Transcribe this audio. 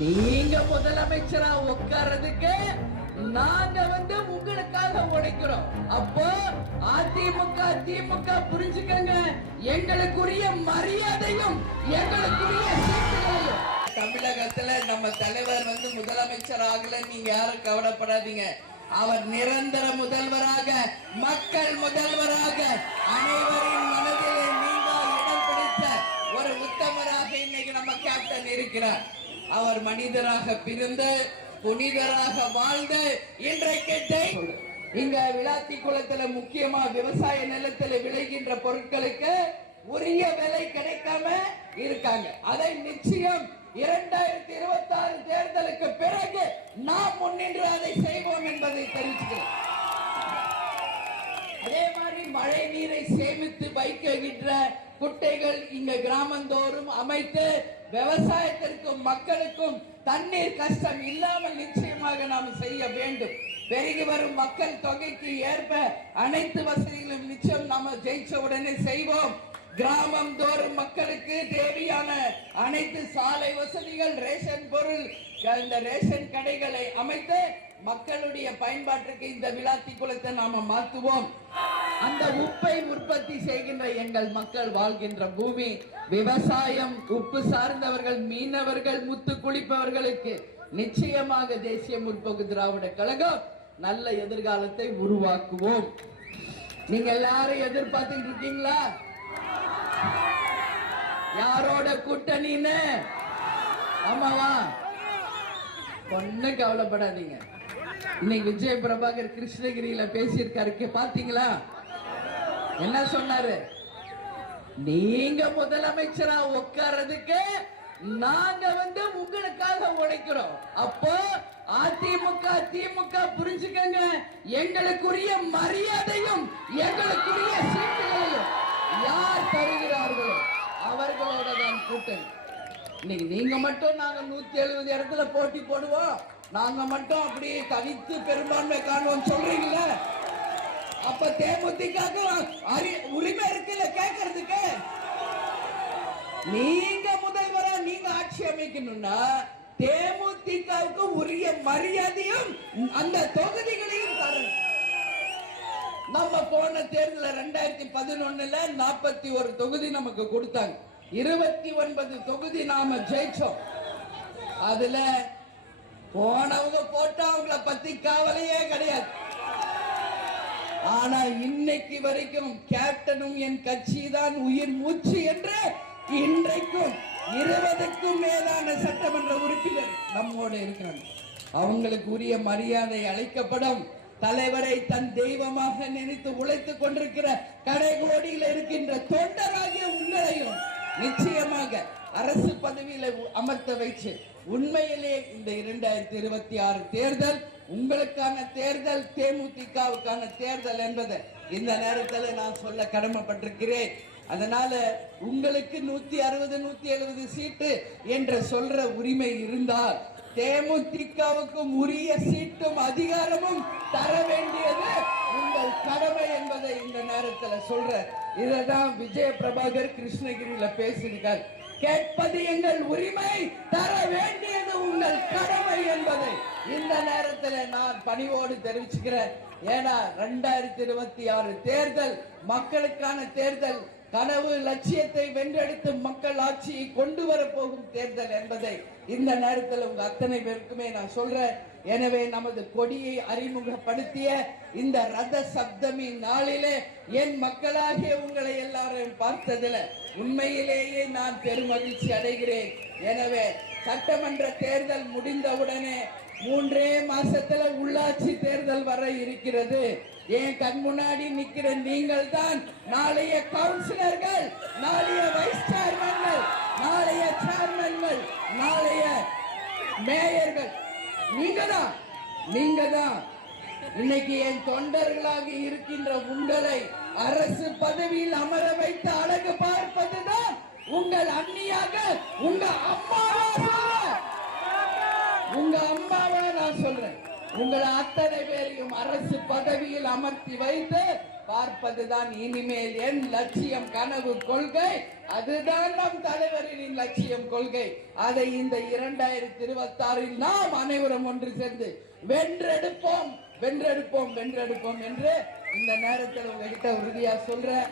நீங்க முதலமைச்சரா உட்கார்றதுக்கு நாங்க உங்களுக்காக உழைக்கிறோம். அப்போ அதிமுக திமுக புரிஞ்சுக்கங்க, எங்களுக்குரிய மரியாதையும் எங்களுக்குரிய சீட்டுகளையும். தமிழகத்துல நம்ம தலைவர் முதலமைச்சர் ஆகல, நீங்க யாரும் கவலைப்படாதீங்க. அவர் நிரந்தர முதல்வராக, மக்கள் முதல்வராக, அனைவரின் மனதிலே நீங்க இடம் பிடித்த ஒரு உத்தமராக இன்னைக்கு நம்ம கேப்டன் இருக்கிறார். அவர் மனிதராக பிறந்து புனிதராக வாழ்ந்து இன்றைக்கு இங்க விளாத்தி குளத்துல முக்கியமா விவசாய நிலத்தில் விளைகின்ற பொருட்களுக்கு உரிய விலை கிடைக்காம இருக்காங்க. அதை நிச்சயம் 2026 தேர்தலுக்கு பிறகு நாம் முன்னின்று அதை செய்வோம் என்பதை தெரிவிக்கிறேன். அதே மாதிரி மழை நீரை சேமித்து வைக்கின்ற குட்டைகள் இங்க கிராமந்தோறும் அமைத்து விவசாயத்திற்கும் மக்களுக்கும் தண்ணீர் கஷ்டம் இல்லாமல் நிச்சயமாக நாம் செய்ய வேண்டும். பெருகி வரும் மக்கள் தொகைக்கு ஏற்ப அனைத்து வசதிகளும் நிச்சயம் நாம ஜெயிச்ச உடனே செய்வோம். கிராமம் தோறும் மக்களுக்கு தேவையான அனைத்து சாலை வசதிகள், ரேஷன் பொருள், இந்த ரேஷன் கடைகளை அமைத்து மக்களுடைய பயன்பாட்டுக்கு இந்த விளாத்தி குளத்தை நாம மாற்றுவோம். அந்த உப்பை உற்பத்தி செய்கின்ற எங்கள் மக்கள் வாழ்கின்ற பூமி விவசாயம், உப்பு சார்ந்தவர்கள், மீனவர்கள், முத்து குளிப்பவர்களுக்கு நிச்சயமாக தேசிய முற்போக்கு திராவிட கழகம் நல்ல எதிர்காலத்தை உருவாக்குவோம். நீங்க எல்லாரும் எதிர்பார்த்துட்டு இருக்கீங்களா? யாரோட கூட்டணின்னு? ஆமாவா? ஒண்ணு கவலைப்படாதீங்க. இன்னைக்கு விஜய பிரபாகர் கிருஷ்ணகிரியில பேசியிருக்காரு, பாத்தீங்களா? என்ன சொன்னாரு? நீங்க முதலமைச்சரா உட்கார்றதுக்கு நாங்க உங்களுக்காக உழைக்கிறோம். அப்போ அதிமுக திமுக புரிஞ்சுக்கங்க, எங்களுக்குரிய மரியாதையும் எங்களுக்குரிய சீட்டுகளையும் யார் தருகிறார்களோ அவர்களோட தான் கூட்டணி. இன்னைக்கு நீங்க மட்டும் நாங்க 170 இடத்துல போட்டி போடுவோம், நாங்க மட்டும் அப்படி தனித்து பெரும்பான்மை காணுவோம் சொல்றீங்களா? அப்ப தேமுதிக உரிமை இருக்குல்ல கேட்கறதுக்கு? நீங்க முதல்வரா நீங்க ஆட்சி அமைக்கணும்னா தேமுதிகவுக்கு உரிய மரியாதையும் அந்த தொகுதிகளையும் தரணும். நம்ம போன தேர்தல 2011 41 தொகுதி நமக்கு கொடுத்தாங்க. 29 தொகுதி நாம ஜெயிச்சோம். அதுல போனவங்க போட்டா அவங்கள பத்தி கவலையே கிடையாது. ஆனா இன்னைக்கு வரைக்கும் கேப்டனும் என் கட்சி தான் உயிர் மூச்சு என்று இன்றைக்கும் 20க்கும் மேலான சட்டமன்ற உறுப்பினர் நம்மோடு இருக்கிறாங்க. அவங்களுக்கு உரிய மரியாதை அளிக்கப்படும். தலைவரை தன் தெய்வமாக நினைத்து உழைத்துக் கொண்டிருக்கிற கடைகோடியில் இருக்கின்ற தொண்டராகிய உங்களையும் நிச்சயமாக அரசு பதவியில அமர்த்த வைச்சு உண்மையிலே இந்த 2026 தேர்தல் உங்களுக்கான தேர்தல், தேமுதிகவுக்கான தேர்தல் என்பதை இந்த நேரத்தில் நான் சொல்ல கடமைப்பட்டிருக்கிறேன். அதனால உங்களுக்கு 160 170 சீட்டு என்று சொல்ற உரிமை இருந்தால் தேமுதிகவுக்கும் உரிய சீட்டும் அதிகாரமும் தர வேண்டியது உங்கள் கடமை என்பதை இந்த நேரத்தில் சொல்ற. இததான் விஜய பிரபாகர் கிருஷ்ணகிரியில பேசியிருக்கார். கேட்பது எங்கள் உரிமை, தர வேண்டியது உங்கள் கடமை என்பதை இந்த நேரத்தில் நான் பணிவோடு தெரிவிச்சுக்கிறேன். ஏன்னா 2026 தேர்தல் மக்களுக்கான தேர்தல், கனவு லட்சியத்தை வென்றெடுத்து மக்கள் ஆட்சியை கொண்டு வர போகும் தேர்தல் என்பதை இந்த நேரத்தில் உங்க அத்தனை பேருக்குமே நான் சொல்றேன். எனவே நமது கொடியை அறிமுகப்படுத்திய இந்த ரத சப்தமி நாளிலே என் மக்களாகிய உங்களை எல்லாரையும் பார்த்ததில் உண்மையிலேயே நான் பெருமகிழ்ச்சி அடைகிறேன். எனவே சட்டமன்ற தேர்தல் முடிந்தவுடனே 3 மாசத்துல உள்ளாட்சி தேர்தல் வர இருக்கிறது. என் கண் முன்னாடி நிக்கிற நீங்கள் தான் நாளைய கவுன்சிலர்கள், நாளைய வைஸ் சேர்மன்கள், நாளைய சேர்மன்கள், நாளைய மேயர்கள். நீங்க தான் இன்னைக்கு என் தொண்டர்களாக இருக்கின்ற உங்களை அரசு பதவியில் அமர வைத்து அழகு பார்ப்பதுதான் உங்கள் அண்ணியாக உங்க அம்மாவா நான் சொல்றேன். உங்களை அத்தனை பேரையும் அரசு பதவியில் அமர்த்தி வைத்து பார்ப்பதுதான் இனிமேல் என் லட்சியம், கனவு, கொள்கை. அதுதான் நம் தலைவரின் லட்சியம், கொள்கை. அதை இந்த 2026 நாம் அனைவரும் ஒன்று சேர்ந்து வென்றெடுப்போம், வென்றெடுப்போம், வென்றெடுப்போம் என்று இந்த நேரத்தில் உங்ககிட்ட உறுதியா சொல்றேன்.